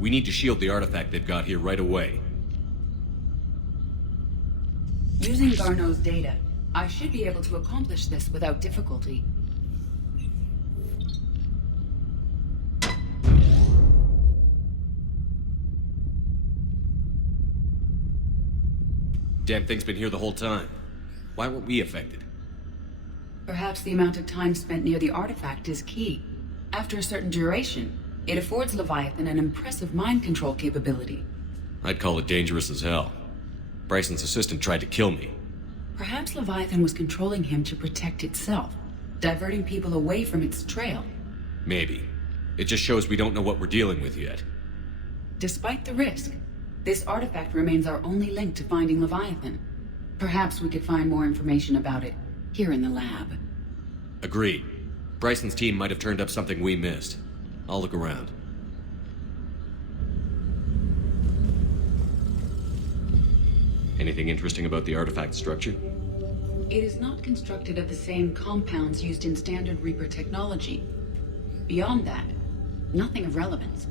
We need to shield the artifact they've got here right away. Using Garneau's data, I should be able to accomplish this without difficulty. Damn thing's been here the whole time. Why weren't we affected? Perhaps the amount of time spent near the artifact is key. After a certain duration, it affords Leviathan an impressive mind control capability. I'd call it dangerous as hell. Bryson's assistant tried to kill me. Perhaps Leviathan was controlling him to protect itself, diverting people away from its trail. Maybe. It just shows we don't know what we're dealing with yet. Despite the risk, this artifact remains our only link to finding Leviathan. Perhaps we could find more information about it here in the lab. Agreed. Bryson's team might have turned up something we missed. I'll look around. Anything interesting about the artifact structure? It is not constructed of the same compounds used in standard Reaper technology. Beyond that, nothing of relevance.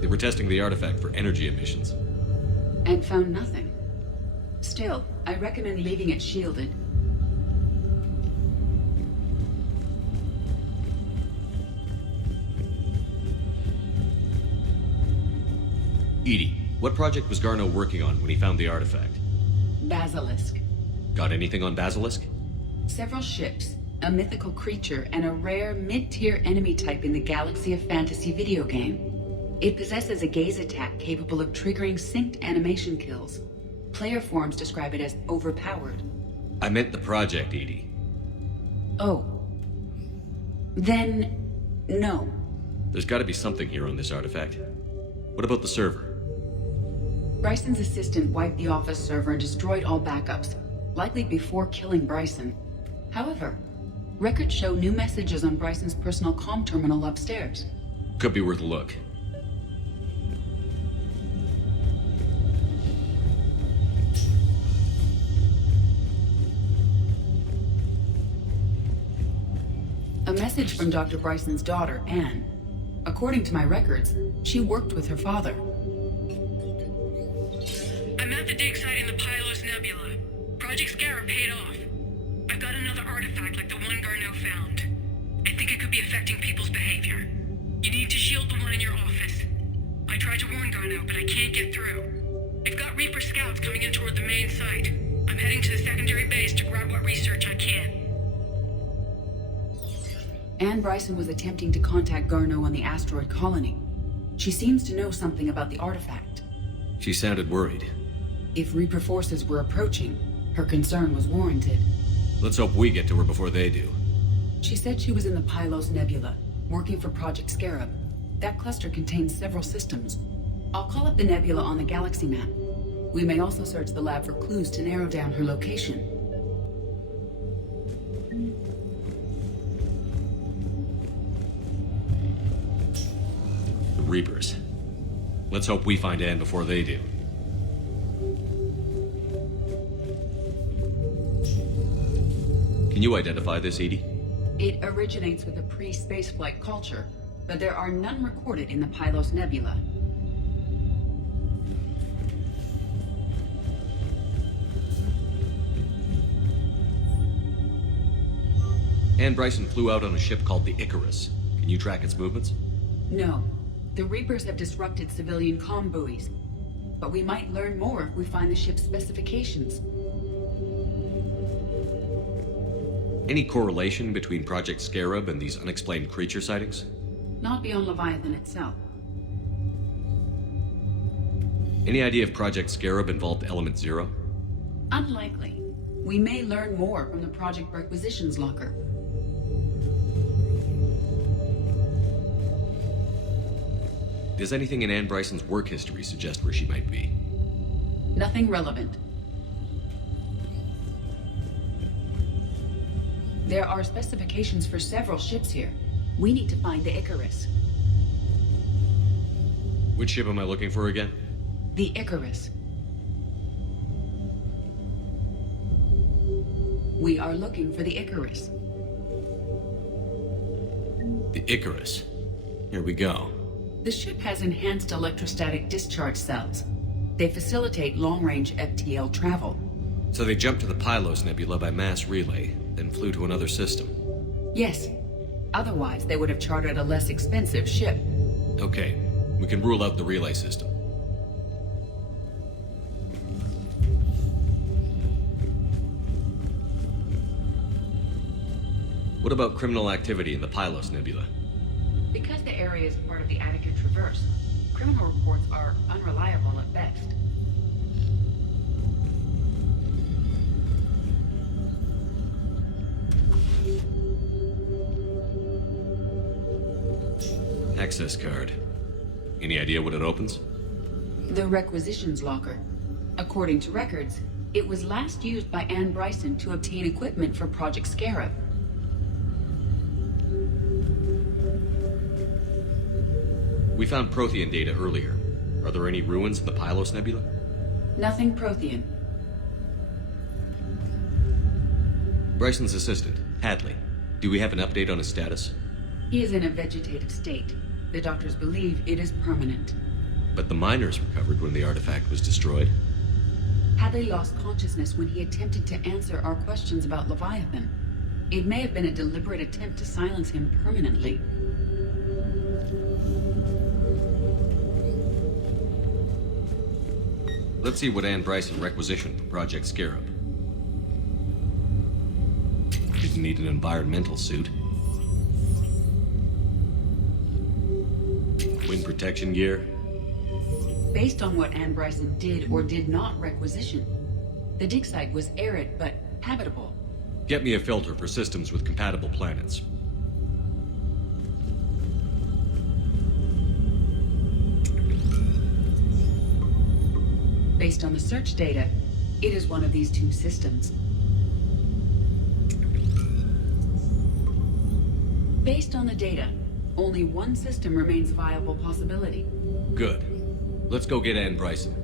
They were testing the artifact for energy emissions. And found nothing. Still, I recommend leaving it shielded. Edie, what project was Garneau working on when he found the artifact? Basilisk. Got anything on Basilisk? Several ships, a mythical creature, and a rare mid-tier enemy type in the Galaxy of Fantasy video game. It possesses a gaze attack capable of triggering synced animation kills. Player forums describe it as overpowered. I meant the project, Edie. Oh. Then, no. There's gotta be something here on this artifact. What about the server? Bryson's assistant wiped the office server and destroyed all backups, likely before killing Bryson. However, records show new messages on Bryson's personal comm terminal upstairs. Could be worth a look. A message from Dr. Bryson's daughter, Anne. According to my records, she worked with her father. I'm at the dig site in the Pylos Nebula. Project Scarab paid off. I've got another artifact like the one Garneau found. I think it could be affecting people's behavior. You need to shield the one in your office. I tried to warn Garneau, but I can't get through. They've got Reaper scouts coming in toward the main site. I'm heading to the secondary base to grab what research I can. Anne Bryson was attempting to contact Garneau on the asteroid colony. She seems to know something about the artifact. She sounded worried. If Reaper forces were approaching, her concern was warranted. Let's hope we get to her before they do. She said she was in the Pylos Nebula, working for Project Scarab. That cluster contains several systems. I'll call up the nebula on the galaxy map. We may also search the lab for clues to narrow down her location. The Reapers. Let's hope we find Anne before they do. Can you identify this, Edie? It originates with a pre-spaceflight culture, but there are none recorded in the Pylos Nebula. Anne Bryson flew out on a ship called the Icarus. Can you track its movements? No. The Reapers have disrupted civilian comm buoys. But we might learn more if we find the ship's specifications. Any correlation between Project Scarab and these unexplained creature sightings? Not beyond Leviathan itself. Any idea if Project Scarab involved Element Zero? Unlikely. We may learn more from the Project Requisitions Locker. Does anything in Anne Bryson's work history suggest where she might be? Nothing relevant. There are specifications for several ships here. We need to find the Icarus. Which ship am I looking for again? The Icarus. We are looking for the Icarus. The Icarus. Here we go. The ship has enhanced electrostatic discharge cells. They facilitate long-range FTL travel. So they jumped to the Pylos Nebula by mass relay, then flew to another system. Yes. Otherwise, they would have chartered a less expensive ship. Okay, we can rule out the relay system. What about criminal activity in the Pylos Nebula? Because the area is part of the Attica Traverse, criminal reports are unreliable at best. Access card. Any idea what it opens? The requisitions locker. According to records, it was last used by Anne Bryson to obtain equipment for Project Scarab. We found Prothean data earlier. Are there any ruins in the Pylos Nebula? Nothing Prothean. Bryson's assistant, Hadley. Do we have an update on his status? He is in a vegetative state. The doctors believe it is permanent. But the miners recovered when the artifact was destroyed. Hadley lost consciousness when he attempted to answer our questions about Leviathan. It may have been a deliberate attempt to silence him permanently. Let's see what Anne Bryson requisitioned for Project Scarab. Didn't need an environmental suit. Wind protection gear. Based on what Anne Bryson did or did not requisition, the dig site was arid but habitable. Get me a filter for systems with compatible planets. Based on the search data, it is one of these two systems. Based on the data, only one system remains a viable possibility. Good. Let's go get Anne Bryson.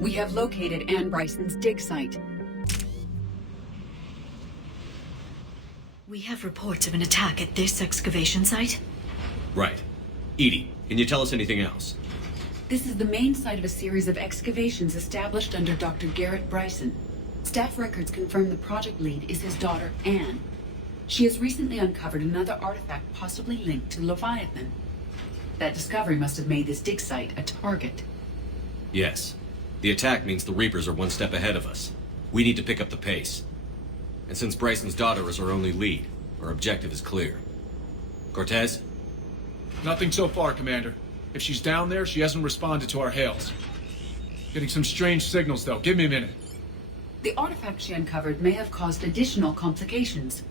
We have located Anne Bryson's dig site. We have reports of an attack at this excavation site. Right. Edie, can you tell us anything else? This is the main site of a series of excavations established under Dr. Garrett Bryson. Staff records confirm the project lead is his daughter, Anne. She has recently uncovered another artifact possibly linked to Leviathan. That discovery must have made this dig site a target. Yes. The attack means the Reapers are one step ahead of us. We need to pick up the pace. And since Bryson's daughter is our only lead, our objective is clear. Cortez? Nothing so far, Commander. If she's down there, she hasn't responded to our hails. Getting some strange signals, though. Give me a minute. The artifact she uncovered may have caused additional complications.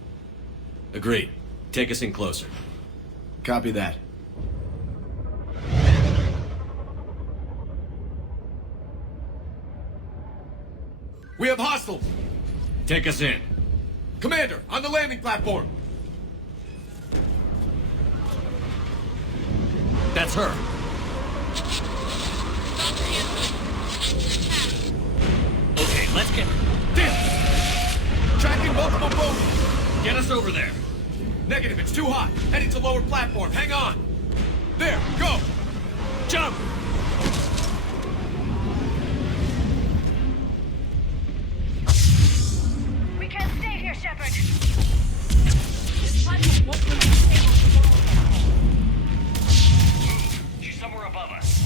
Agreed. Take us in closer. Copy that. We have hostiles! Take us in. Commander, on the landing platform! That's her. Okay, let's get... Damn! Tracking multiple boats! Get us over there. Negative, it's too hot. Heading to lower platform. Hang on! There, go! Jump! We can't stay here, Shepard. This platform won't remain stable for long. She's somewhere above us.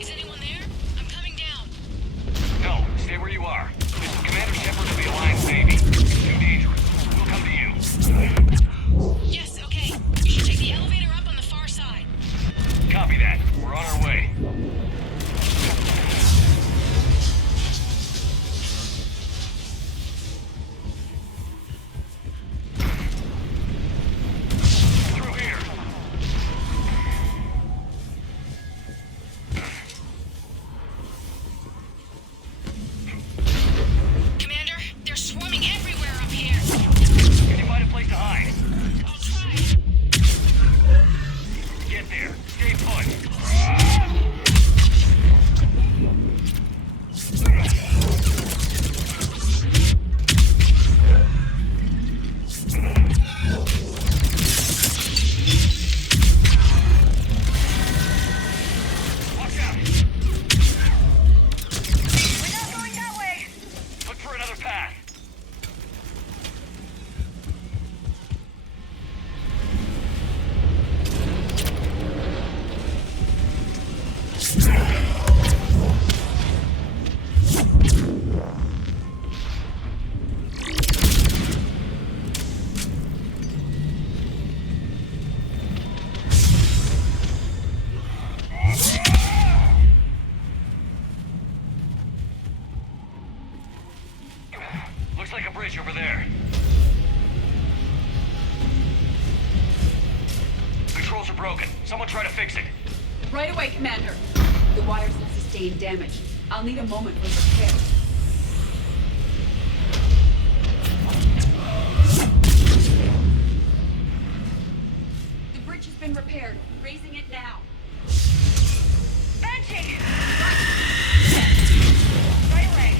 Is it broken. Someone try to fix it. Right away, Commander. The wires have sustained damage. I'll need a moment for repair. The bridge has been repaired. Raising it now. Banshee! Right away.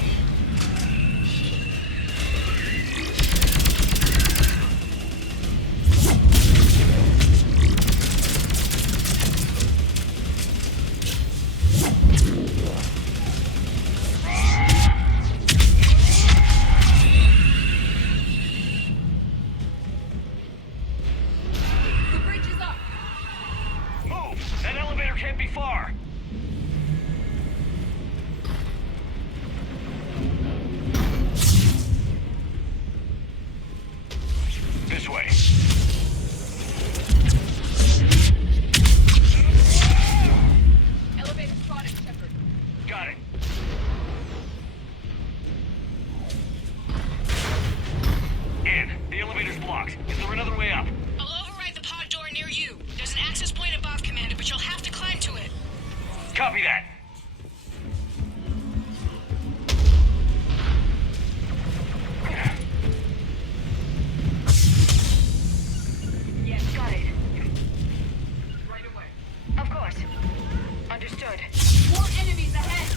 The bridge is up. Move! That elevator can't be far. This way. Elevator spotted, Shepard. Got it. In. The elevator's blocked. Is there another way up? I'll override the pod door near you. There's an access point above, Commander, but you'll have to climb to it. Copy that. Yes, got it. Right away. Of course. Understood. More enemies ahead.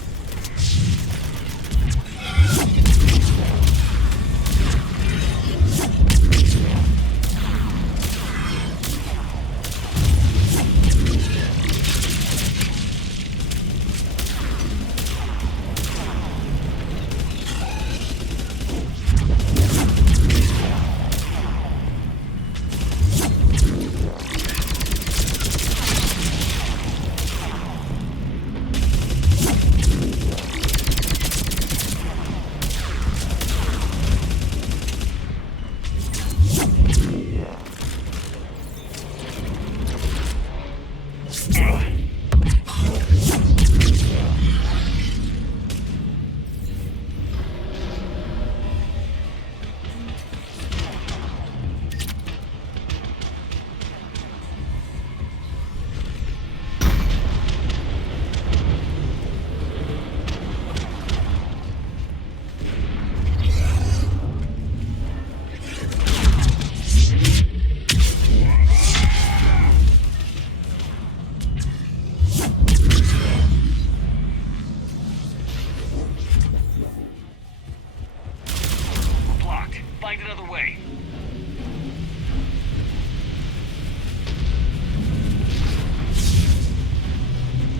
Blocked. Find another way.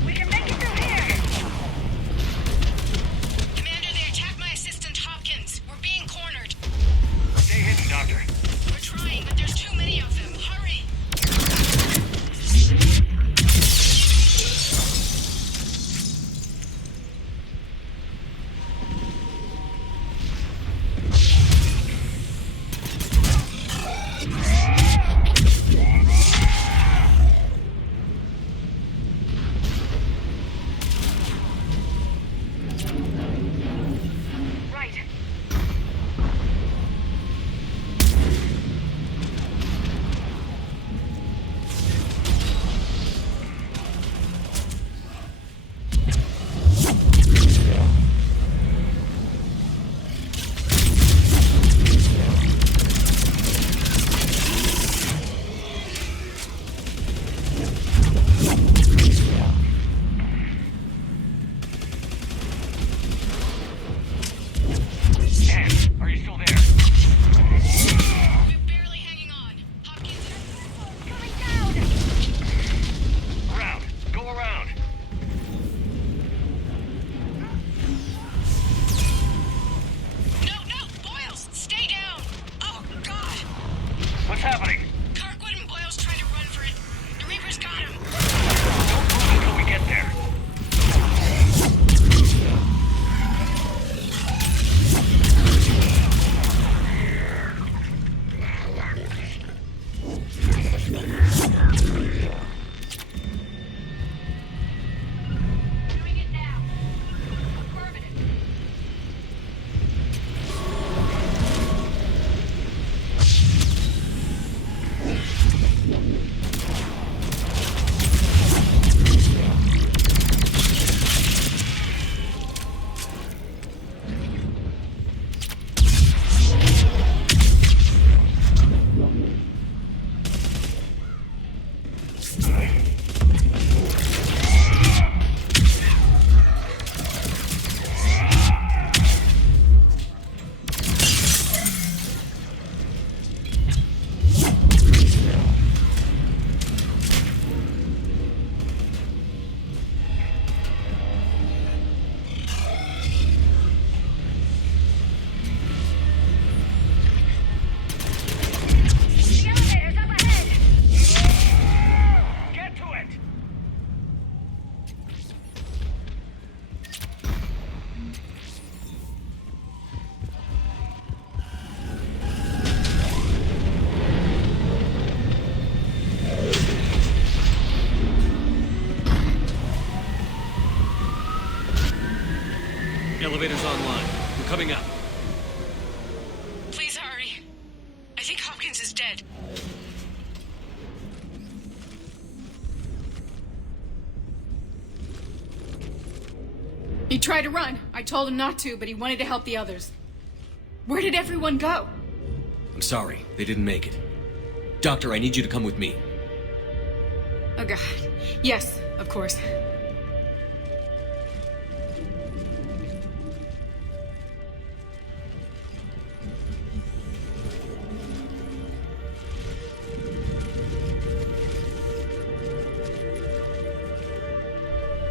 We can make it through here! Commander, they attacked my assistant, Hopkins. We're being cornered. Stay hidden, Doctor. We're trying, but there's too many of them. Hurry! Right. Ann, are you still there? We're barely hanging on. Hopkins, Coming down! Around. Go around. no! Boyles, stay down! Oh, God! What's happening? Kirkwood and Boyles tried to run for it. The Reapers got him. Don't move until we get there. Doing it now. Affirmative. elevator's online. We're coming up. Please hurry. I think Hopkins is dead. He tried to run. I told him not to, but he wanted to help the others. Where did everyone go? I'm sorry, they didn't make it. Doctor, I need you to come with me. Oh god. Yes, of course.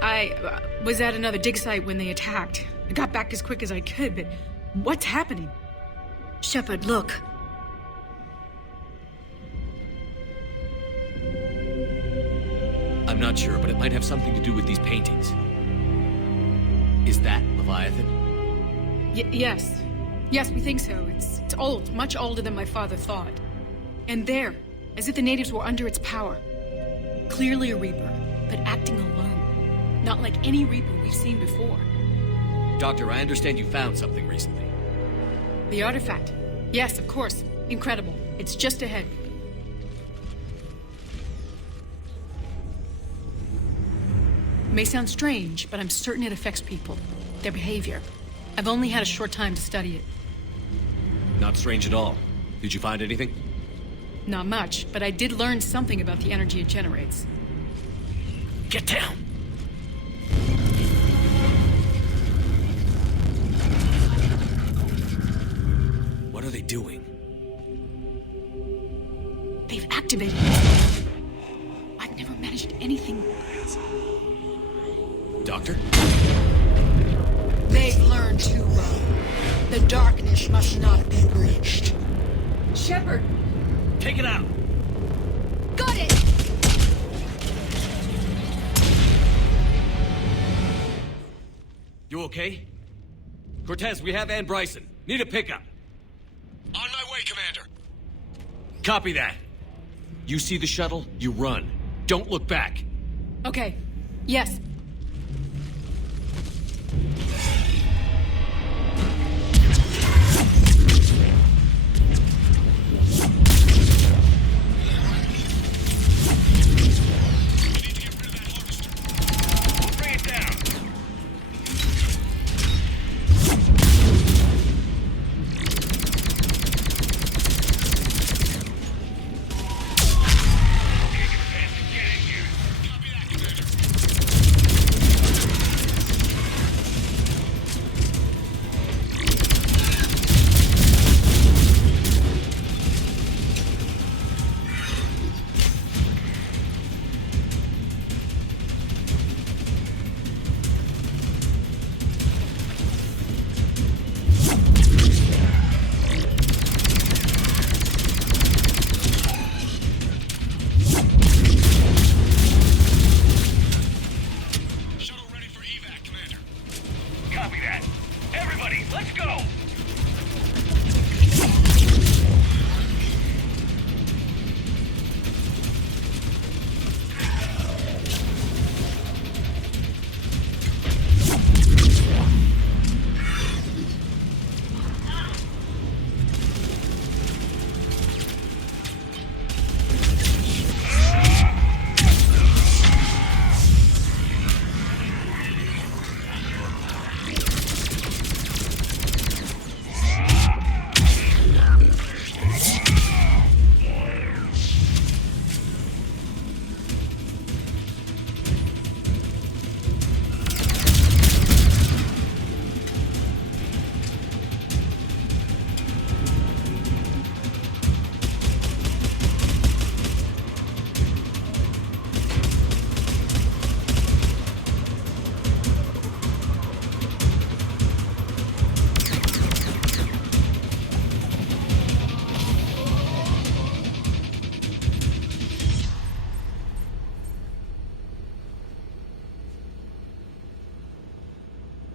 I was at another dig site when they attacked. I got back as quick as I could, but what's happening? Shepard, look. I'm not sure, but it might have something to do with these paintings. Is that Leviathan? Yes. Yes, we think so. It's old, much older than my father thought. And there, as if the natives were under its power. Clearly a Reaper, but acting alone. Not like any Reaper we've seen before. Doctor, I understand you found something recently. The artifact. Yes, of course. Incredible. It's just ahead. May sound strange, but I'm certain it affects people. Their behavior. I've only had a short time to study it. Not strange at all. Did you find anything? Not much, but I did learn something about the energy it generates. Get down! What are they doing? They've activated it. I've never managed anything. Doctor? They've learned too well. The darkness must not be breached. Shepard! Take it out! Got it! You okay? Cortez, we have Ann Bryson. Need a pickup. On my way, Commander. Copy that. You see the shuttle, you run. Don't look back. Okay. Yes. Bring it down.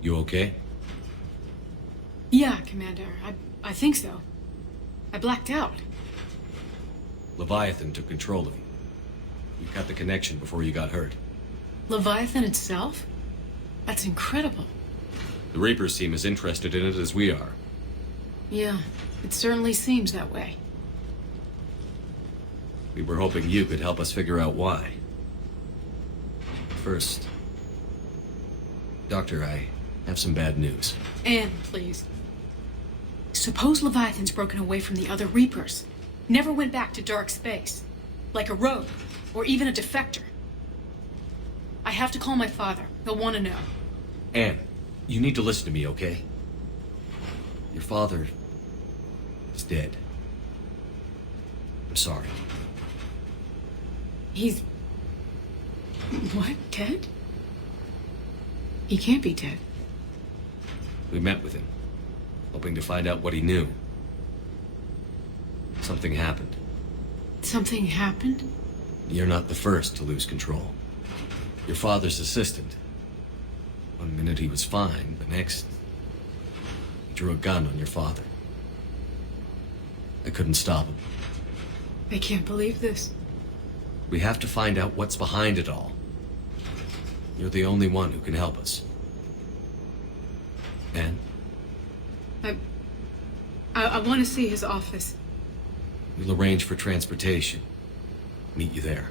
You okay? Yeah, Commander. I think so. I blacked out. Leviathan took control of you. You cut the connection before you got hurt. Leviathan itself? That's incredible. The Reapers seem as interested in it as we are. Yeah, it certainly seems that way. We were hoping you could help us figure out why. First, Doctor, I have some bad news. Anne, please. Suppose Leviathan's broken away from the other Reapers. Never went back to dark space. Like a rogue, or even a defector. I have to call my father. He'll want to know. Anne, you need to listen to me, okay? Your father is dead. I'm sorry. He's... What? Dead? He can't be dead. We met with him, hoping to find out what he knew. Something happened. Something happened? You're not the first to lose control. Your father's assistant. One minute he was fine, the next... he drew a gun on your father. I couldn't stop him. I can't believe this. We have to find out what's behind it all. You're the only one who can help us. Anne? I want to see his office. We'll arrange for transportation. Meet you there.